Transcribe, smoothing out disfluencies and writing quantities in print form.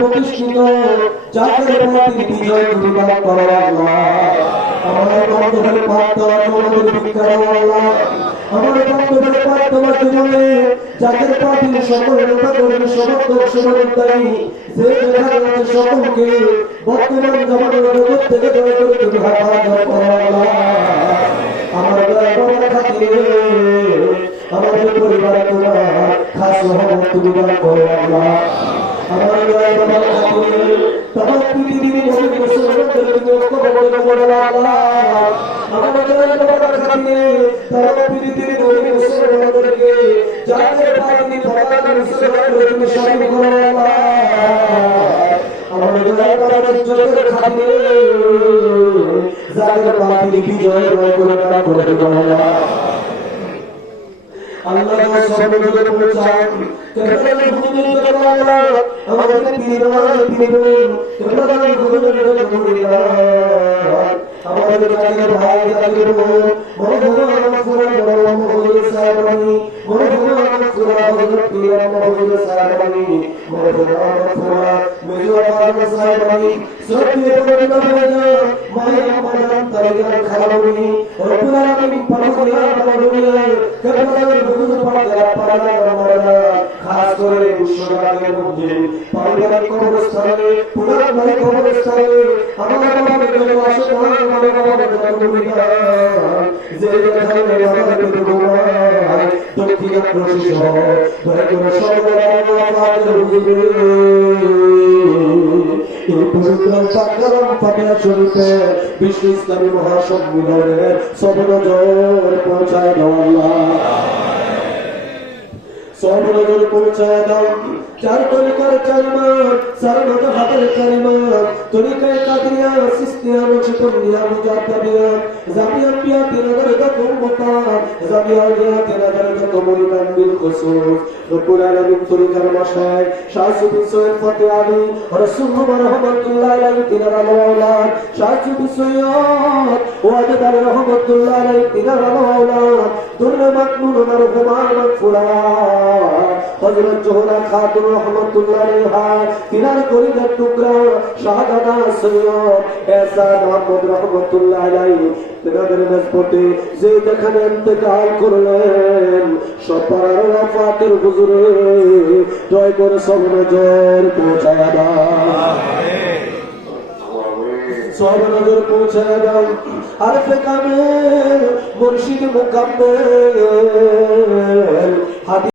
প্রতিষ্ঠিত জাতির প্রতি বিজয় তুমি দান করো আল্লাহ। আমাদের বন্ধুদের পাঠ্যরা তোমাদের ভিক্ষার আল্লাহ। আমাদের বন্ধুদের পাঠ্যরা জীবনে জাতির পার্টির সকল নেতা কর্মী সমর্থক সমর্থনকারী যে যেখানে আছে সকলকে বর্তমান জমানার জগৎ থেকে জয় করে তুমি হেফাজত করো আল্লাহ। আমার দয়া খাতিরে আমাদের পরিবারে তোমার খাস রহমত তুমি দান করো আল্লাহ। আমার দয়া খাতিরে তোমার পৃথিবীর মধ্যে মুসলমানদের জন্য কবুল করো আল্লাহ। আমাদের দয়া খাতিরে তোমার পৃথিবীর মধ্যে মুসলমানদেরকে জাতির পার্টি ফলাফল মুসলমানদের জন্য শামিল করো আল্লাহ। আমাদের দয়া খাতিরে জাতির পার্টি বিজয় করে দাও আল্লাহ। আল্লাহ সবগুলোর পৌঁছান কেবল হুজুরের জন্য আল্লাহ আমাদের কেবল হুজুরের জন্য আমাদের জাতির ভাই জাতির বোন মরহুম ফুরান মরহুম সাহেবানি মরহুম ফুরান মরহুম সাহেবানি মরহুম ফুরান মেজুয়ার সাহেবানি সত্যি বলতে হবে মায়া মায়ান তারিগান খালাবনি রব্বুল আলামিন পারমানিয়া পারমানিয়া কেবল হুজুর পাড়া পাড়া খাস করে বিশ্ববাগের মধ্যে পারিবারিক কবরস্থানে পুরাতন কবরস্থানে আমাদের জন্য আসলে যে যেখানে আমাদের গোমায় দক্ষিণ প্রশিস দয়া করে সর্বদা আমাদের হুজুরে এই পবিত্র সাকারাম ফাতিহা শরীফে বিশ্ব ইসলামী মহাসম্মেলনের সর্বনজর পৌঁছায় দাও আল্লাহ। সর্বনজর পৌঁছায় দাও। চার তরিকার চার মাস সারা নজর হাতের চার মাস তরিকায় কাদিয়া সিস্তিয়া নকশবন্দিয়া মুজাদ্দিয়া জামিয়া পিয়া তিনাদের কতমতা জামিয়া লিয়া তিনাদের কতমরিদান বিল খুসুস রব্বুল আলামিন তরিকার মাশায় শাহ সুফি সৈয়দ ফতে আলী রাসূলুল্লাহ রাহমাতুল্লাহ আলাইহি তিনার আওলাদ শাহ সুফি সৈয়দ ওয়াজেদ আলী রাহমাতুল্লাহ আলাইহি তিনার আওলাদ দুররা মাকনুন মারহুমান মাগফুরা হযরত জোহরা খাতুন রহমাতুল্লাহ আলাইহা তিনার কলিজার টুকরা শাহজাদা সৈয়দ এহসান আহমদ রহমাতুল্লাহ আলাইহি তিনাদের নিসবতে যে যেখানে ইন্তেকাল করলেন সব পাড়ার ওয়াফাতের হুজুরে দয়া করে সব নজর পৌঁছায়া দাও আমিন সব নজর পৌঁছায়া দাও আরফে কামেল মুর্শিদ মুকাম্মেল